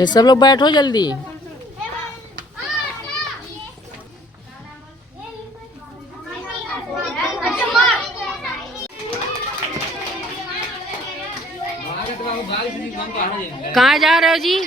ये सब लोग बैठो जल्दी। कहाँ जा रहे हो जी?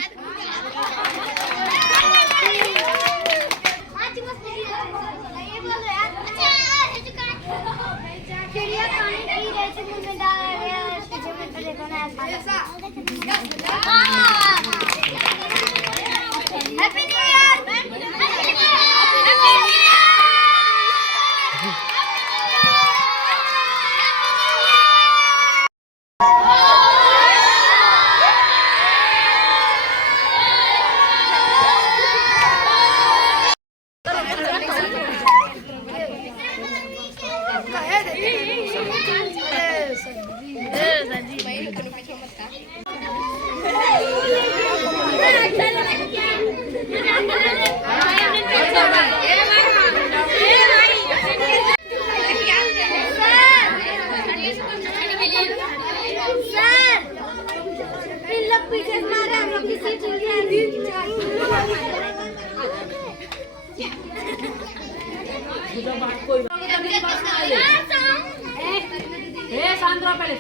शांत रहो पहले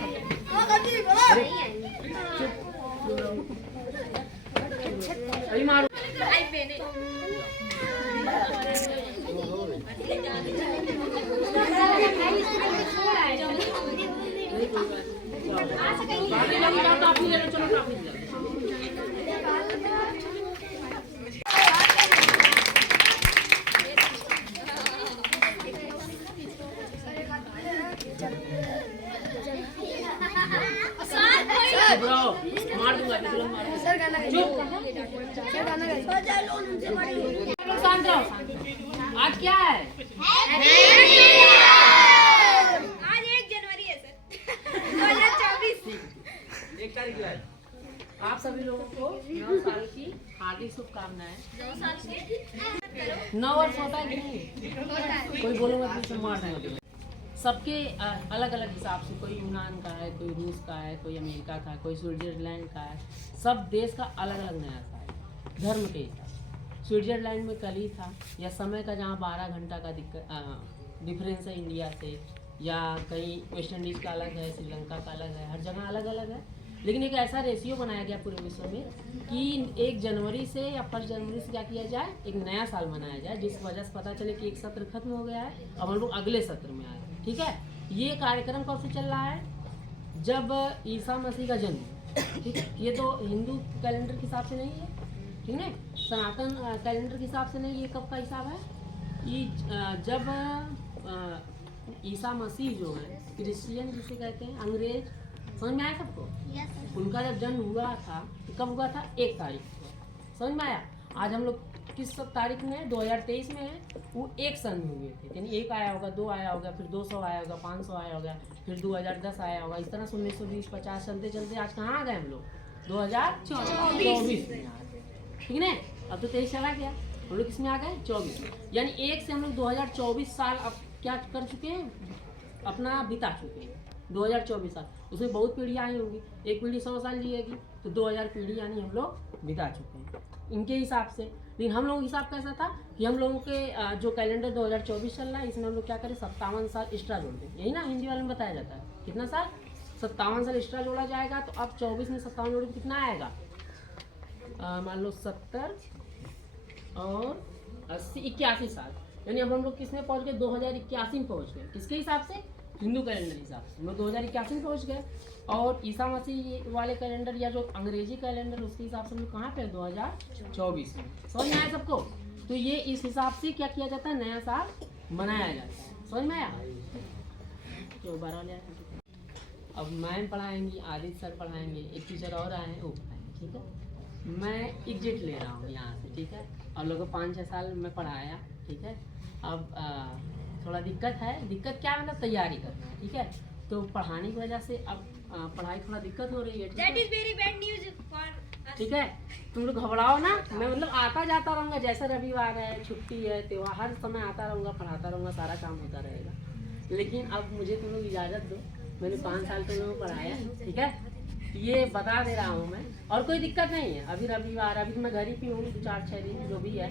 अभी मारो। मार दूंगा सर गाना शांत रहो। आज क्या है? आज 1 जनवरी है सर 2024। 1 तारीख है। आप सभी लोगों को 9 साल की हार्दिक शुभकामनाएं। 9 साल के 9 वर्ष होता है कि नहीं? कोई बोलूँगा तो मार देंगे। सबके अलग अलग हिसाब से, कोई यूनान का है, कोई रूस का है, कोई अमेरिका का है, कोई स्विट्जरलैंड का है। सब देश का अलग अलग नया सा है धर्म के हिसाब। स्विट्जरलैंड में कल ही था, या समय का जहाँ 12 घंटा का डिफरेंस है इंडिया से, या कहीं वेस्ट इंडीज़ का अलग है, श्रीलंका का अलग है, हर जगह अलग अलग है। लेकिन एक ऐसा रेशियो बनाया गया पूरे विश्व में कि 1 जनवरी से या 1 जनवरी से क्या किया जाए, एक नया साल मनाया जाए, जिस वजह से पता चले कि एक सत्र खत्म हो गया है, अब हम लोग अगले सत्र में आए। ठीक है, ये कार्यक्रम कब से चल रहा है? जब ईसा मसीह का जन्म। ठीक है, ये तो हिंदू कैलेंडर के हिसाब से नहीं है, ठीक है, सनातन कैलेंडर के हिसाब से नहीं। ये कब का हिसाब है? ये जब ईसा मसीह जो है, क्रिश्चियन जिसे कहते हैं, अंग्रेज, समझ में आया सबको? उनका जब जन्म हुआ था तो कब हुआ था? 1 तारीख को। समझ में आया? आज हम लोग किस तारीख में है? 2023 में है। वो 1 सन में हुए थे, यानी 1 आया होगा, 2 आया होगा, फिर 200 आया होगा, 500 आया होगा, फिर 2010 आया होगा। इस तरह से 1920, 50 चलते चलते आज कहाँ आ गए हम लोग? 2024 में आ गए। ठीक है, अब तो 23 चला गया, हम लोग किसमें आ गए? 24 में। यानी 1 से हम लोग 2024 साल अब क्या कर चुके हैं? अपना बिता चुके हैं 2024 साल। उसमें बहुत पीढ़ियाँ आई होंगी, एक पीढ़ी 100 साल जिएगी, तो 2000 पीढ़ी यानी हम लोग बिता चुके हैं इनके हिसाब से। लेकिन हम लोगों का हिसाब कैसा था कि हम लोगों के जो कैलेंडर 2024 चल रहा है, इसमें हम लोग क्या करें? 57 साल एक्स्ट्रा जोड़ दें। यही ना हिंदी वाले में बताया जाता है। कितना साल? 57 साल एक्स्ट्रा जोड़ा जाएगा। तो अब 24 में 57 जोड़े तो कितना आएगा? मान लो 70 और 80, 81 साल। यानी अब हम लोग किस में पहुँच गए? 2081 में पहुँच गए। किसके हिसाब से? हिंदू कैलेंडर हिसाब से हम लोग 2081 में पहुँच गए। और ईसा मसीह वाले कैलेंडर या जो अंग्रेजी कैलेंडर, उसके हिसाब से हम लोग कहाँ पे? 2024 में। समझ में आया सबको? तो ये इस हिसाब से क्या किया जाता है? नया साल मनाया जाता है। समझ में आया? तो 12 वाले अब मैम पढ़ाएंगी, आदित्य सर पढ़ाएंगे, एक टीचर और आए हैं वो पढ़ाएंगे। ठीक है, मैं एग्जिट ले रहा हूँ यहाँ से। ठीक है, और लोगों को 5-6 साल में पढ़ाया। ठीक है, अब थोड़ा दिक्कत है। दिक्कत क्या? मतलब तैयारी करना है। ठीक है, तो पढ़ाने की वजह से अब पढ़ाई थोड़ा दिक्कत हो रही है। That is very bad news for us. ठीक है, तुम लोग घबराओ ना। मैं मतलब आता जाता रहूँगा, जैसे रविवार है, छुट्टी है, त्योहार, हर समय आता रहूँगा, पढ़ाता रहूँगा, सारा काम होता रहेगा। लेकिन अब मुझे तुम लोग इजाज़त दो। मैंने 5 साल तुम लोगों को पढ़ाया। ठीक है, ये बता दे रहा हूँ मैं, और कोई दिक्कत नहीं है। अभी रविवार, अभी मैं घर ही पे हूँ 4-6 दिन जो भी है।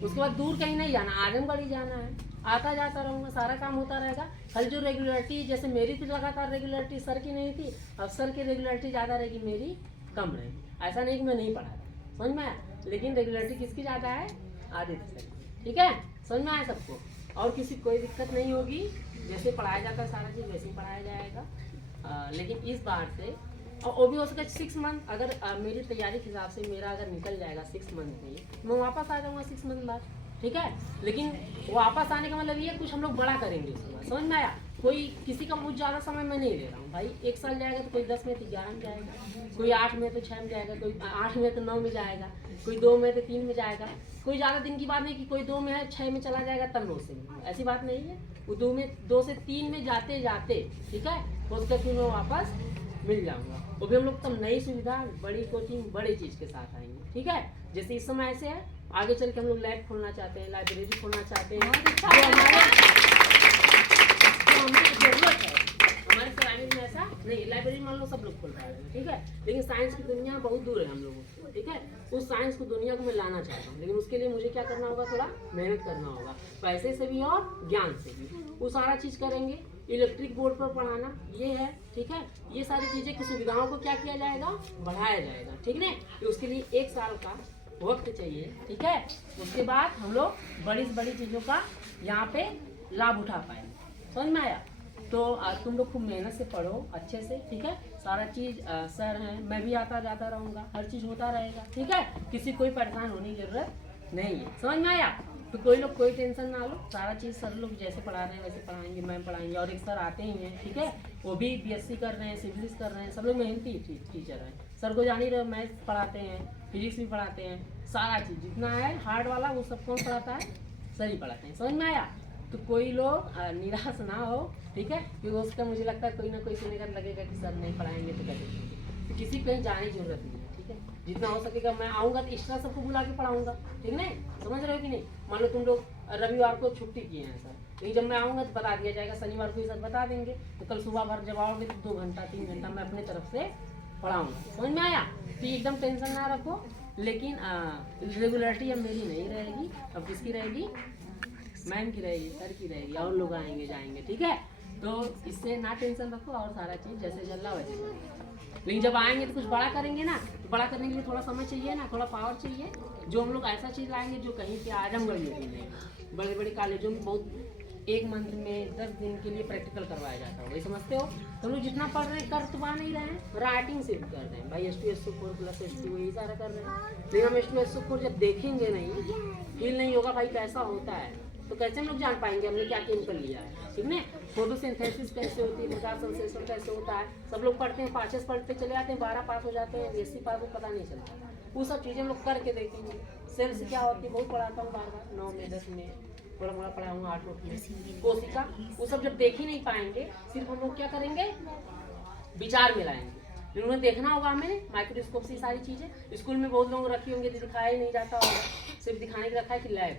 उसके बाद दूर कहीं नहीं जाना, आजमगढ़ ही जाना है। आता जाता रहूँगा, सारा काम होता रहेगा। कल जो रेगुलरिटी, जैसे मेरी तो लगातार रेगुलरिटी सर की नहीं थी, अब सर की रेगुलरिटी ज़्यादा रहेगी, मेरी कम रहेगी। ऐसा नहीं कि मैं नहीं पढ़ा, समझ में आया? लेकिन रेगुलरिटी किसकी ज़्यादा है? आदित्य सर, ठीक है? समझ में आया सबको? और किसी कोई दिक्कत नहीं होगी, जैसे पढ़ाया जाता है सारा चीज़ वैसे ही पढ़ाया जाएगा। लेकिन इस बार से, और वो भी हो सके 6 मंथ, अगर मेरी तैयारी के हिसाब से मेरा अगर निकल जाएगा 6 मंथ में, मैं वापस आ जाऊँगा 6 मंथ बाद, ठीक है? लेकिन वापस आने का मतलब ये कुछ हम लोग बड़ा करेंगे उसमें, समझ में आया? कोई किसी का मुझे ज़्यादा समय मैं नहीं ले रहा हूँ भाई। 1 साल जाएगा तो कोई 10 में तो 11 में जाएगा, कोई 8 में तो 6 में जाएगा, कोई 8 में तो 9 में जाएगा, कोई 2 में तो 3 में जाएगा। कोई ज़्यादा दिन की बात नहीं कि कोई 2 में है 6 में चला जाएगा तब 9 से, ऐसी बात नहीं है। वो 2 से 3 में जाते जाते, ठीक है, उसके फिर मैं वापस मिल जाऊँगा। वो भी हम लोग तब नई सुविधा, बड़ी कोचिंग, बड़ी चीज़ के साथ आएंगे, ठीक है? जैसे इस समय ऐसे है, आगे चल के हम लोग लैब खोलना चाहते हैं, लाइब्रेरी खोलना चाहते हैं, हमारी जरूरत है। हमारे सराउंडिंग में ऐसा नहीं, लाइब्रेरी मान लो सब लोग खोल रहे हैं, ठीक है? लेकिन साइंस की दुनिया बहुत दूर है हम लोगों से, ठीक है? उस साइंस की दुनिया को मैं लाना चाहता हूँ, लेकिन उसके लिए मुझे क्या करना होगा? थोड़ा मेहनत करना होगा, पैसे से भी और ज्ञान से भी। वो सारा चीज़ करेंगे। इलेक्ट्रिक बोर्ड पर पढ़ाना ये है, ठीक है? ये सारी चीज़ें की सुविधाओं को क्या किया जाएगा? बढ़ाया जाएगा, ठीक है? उसके लिए 1 साल का वक्त चाहिए, ठीक है? उसके बाद हम लोग बड़ी से बड़ी चीज़ों का यहाँ पे लाभ उठा पाएंगे, समझ में आया? तो तुम लोग खूब मेहनत से पढ़ो अच्छे से, ठीक है? सारा चीज़ सर हैं, मैं भी आता जाता रहूँगा, हर चीज़ होता रहेगा, ठीक है? किसी कोई परेशान होने की जरूरत नहीं है, समझ में आया? तो कोई लोग कोई टेंशन ना लो, सारा चीज़ सर लोग जैसे पढ़ा रहे हैं वैसे पढ़ाएंगे, मैम पढ़ाएंगे। और एक सर आते ही हैं, ठीक है? वो भी BSc कर रहे हैं, सिविल्स कर रहे हैं, सब लोग मेहनती टीचर हैं। सर को जान ही रहे, मैथ्स पढ़ाते हैं, फिजिक्स भी पढ़ाते हैं, सारा चीज़ जितना है हार्ड वाला वो सब कौन पढ़ाता है? सर ही पढ़ाते हैं, समझ में आया? तो कोई लोग निराश ना हो, ठीक है? क्योंकि उसका मुझे लगता है कोई ना कोई सुनेगा, लगेगा कि सर नहीं पढ़ाएंगे तो कैसे, तो किसी को कहीं जाने की जरूरत नहीं है, ठीक है? जितना हो सकेगा मैं आऊँगा तो एक्स्ट्रा सबको बुला के पढ़ाऊँगा, ठीक नहीं? समझ रहे हो कि नहीं? मान लो तुम लोग रविवार को छुट्टी किए हैं सर, लेकिन जब मैं आऊँगा तो बता दिया जाएगा, शनिवार को ही सर बता देंगे, तो कल सुबह भर जब आओगे तो 2 घंटा 3 घंटा मैं अपने तरफ से पढ़ाऊँगा, समझ में आया? तो एकदम टेंशन ना रखो। लेकिन रेगुलरिटी अब मेरी नहीं रहेगी, अब किसकी रहेगी? मैम की रहेगी, सर की रहेगी, और लोग आएंगे जाएंगे, ठीक है? तो इससे ना टेंशन रखो, और सारा चीज़ जैसे चल रहा वैसे चलेगा। लेकिन जब आएंगे तो कुछ बड़ा करेंगे ना, तो बड़ा करने के लिए थोड़ा समय चाहिए ना, थोड़ा पावर चाहिए। जो हम लोग ऐसा चीज़ लाएंगे जो कहीं पे आजमगढ़ में भी नहीं, बड़े बड़े कॉलेजों में बहुत 1 मंथ में 10 दिन के लिए प्रैक्टिकल करवाया जाता है, वही समझते हो? तो हम लोग जितना पढ़ रहे हैं कर तो पा नहीं रहे हैं, राइटिंग सिर्फ कर रहे हैं भाई, S2 S4 + S2 वही सारा कर रहे हैं। लेकिन हम S2 S4 जब देखेंगे नहीं, फील नहीं होगा भाई कैसा होता है, तो कैसे हम लोग जान पाएंगे हमने क्या केमिकल लिया है, ठीक है? फोटोसिंथेसिस कैसे होती है, फोटोसिंथेसिस कैसे होता है, सब लोग पढ़ते हैं, 5 पढ़ते चले जाते हैं, 12 पास हो जाते हैं, BSc पास हो, पता नहीं चलता। वो सब चीज़ें हम लोग करके देखेंगे। सेल्स क्या होती है बहुत पढ़ाता हूँ, बार 9 में 10 में थोड़ा मोड़ा पढ़ाऊँगा, 8 में कोशिका, वो सब जब देख ही नहीं पाएंगे, सिर्फ हम लोग क्या करेंगे? विचार में लाएंगे। उन्हें देखना होगा हमें माइक्रोस्कोप से सारी चीज़ें। स्कूल में बहुत लोग रखी होंगे तो दिखाया ही नहीं जाता होगा, सिर्फ दिखाने के रखा है कि लैब,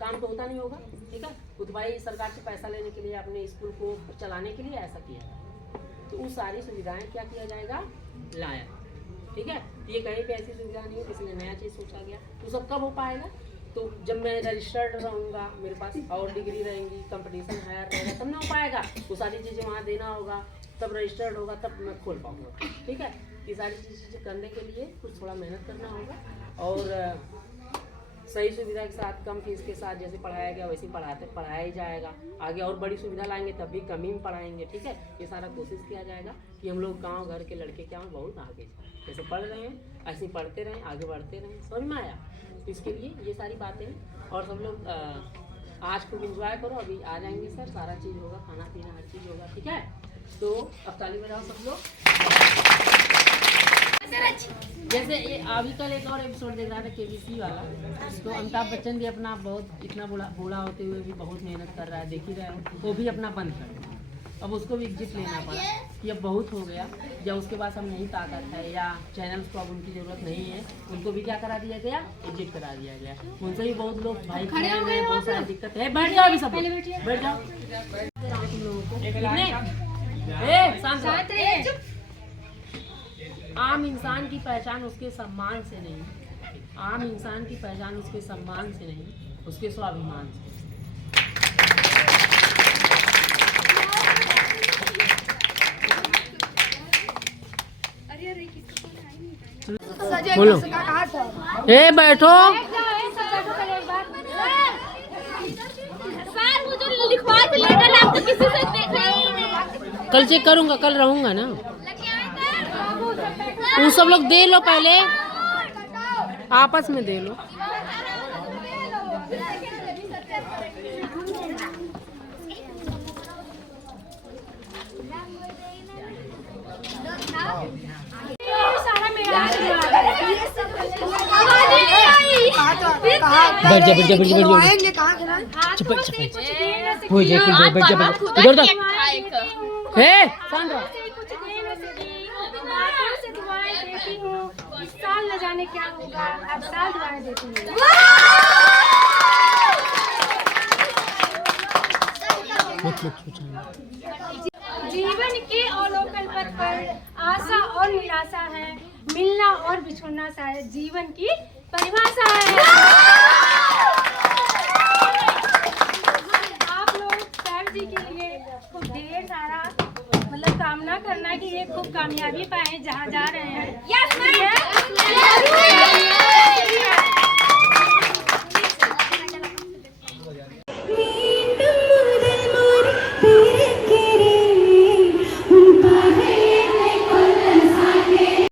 काम तो होता नहीं होगा, ठीक है? खुद भाई सरकार से पैसा लेने के लिए, अपने स्कूल को चलाने के लिए ऐसा किया है। तो वो सारी सुविधाएं क्या किया जाएगा? लाया, ठीक है? ये कहीं पे ऐसी सुविधा नहीं है, इसलिए नया चीज़ सोचा गया। तो सब कब हो पाएगा? तो जब मैं रजिस्टर्ड रहूँगा, मेरे पास और डिग्री रहेंगी, कंपटीशन हायर रहेगा, तब ना हो पाएगा। वो सारी चीज़ें वहाँ देना होगा, तब रजिस्टर्ड होगा, तब मैं खोल पाऊँगा, ठीक है? ये सारी चीज़ें करने के लिए कुछ थोड़ा मेहनत करना होगा, और सही सुविधा के साथ, कम फीस के साथ जैसे पढ़ाया गया वैसे पढ़ाया ही जाएगा। आगे और बड़ी सुविधा लाएंगे तब भी कम ही में पढ़ाएंगे, ठीक है? ये सारा कोशिश किया जाएगा कि हम लोग गाँव घर के लड़के क्या हो बहुत आगे जाए, जैसे पढ़ रहे हैं ऐसे ही पढ़ते रहें, आगे बढ़ते रहें, समझ में आया? तो इसके लिए ये सारी बातें हैं, और सब लोग आज खूब इंजॉय करो। अभी आ जाएंगे सर, सारा चीज़ होगा, खाना पीना हर चीज़ होगा, ठीक है? तो अब ताली बजाओ सब लोग। जैसे ये अभी कल एक और एपिसोड देख रहा था KBC वाला, तो अमिताभ बच्चन भी अपना बहुत इतना बूढ़ा होते हुए भी बहुत मेहनत कर रहा है, देख ही रहे हो, वो भी अपना बंद कर दिया। अब उसको भी एग्जिट लेना पड़ा कि अब बहुत हो गया, या उसके पास हम नहीं ताकत है, या चैनल्स को अब उनकी ज़रूरत नहीं है, उनको भी क्या करा दिया गया? एग्जिट करा दिया गया। उनसे भी बहुत लोग भाई खड़े हो गए, बहुत सारी दिक्कत है। बैठ जाओ अभी सब, बैठ जाओ तुम लोगों को, शांत रहिए। आम इंसान की पहचान उसके सम्मान से नहीं, आम इंसान की पहचान उसके सम्मान से नहीं, उसके स्वाभिमान से। बोलो। ए बैठो। सर मुझे लिखवा के लेटर आप तो किसी से देखा ही नहीं। कल चेक करूंगा, कल रहूंगा ना। उन सब लोग दे लो, पहले आपस में दे लो। बैठ जा, बैठ जा, बैठ जा, हो जाए, बैठ जा, इधर तक। हे शांत रहो। इस साल न जाने क्या होगा, अब साल दुआएं देती हूँ। जीवन के अवलोकन पथ पर आशा और निराशा है, मिलना और बिछुड़ना शायद जीवन की परिभाषा है। आप लोग सर जी के लिए खूब ढेर सारा मतलब कामना करना कि ये खूब कामयाबी पाए जहाँ जा रहे हैं।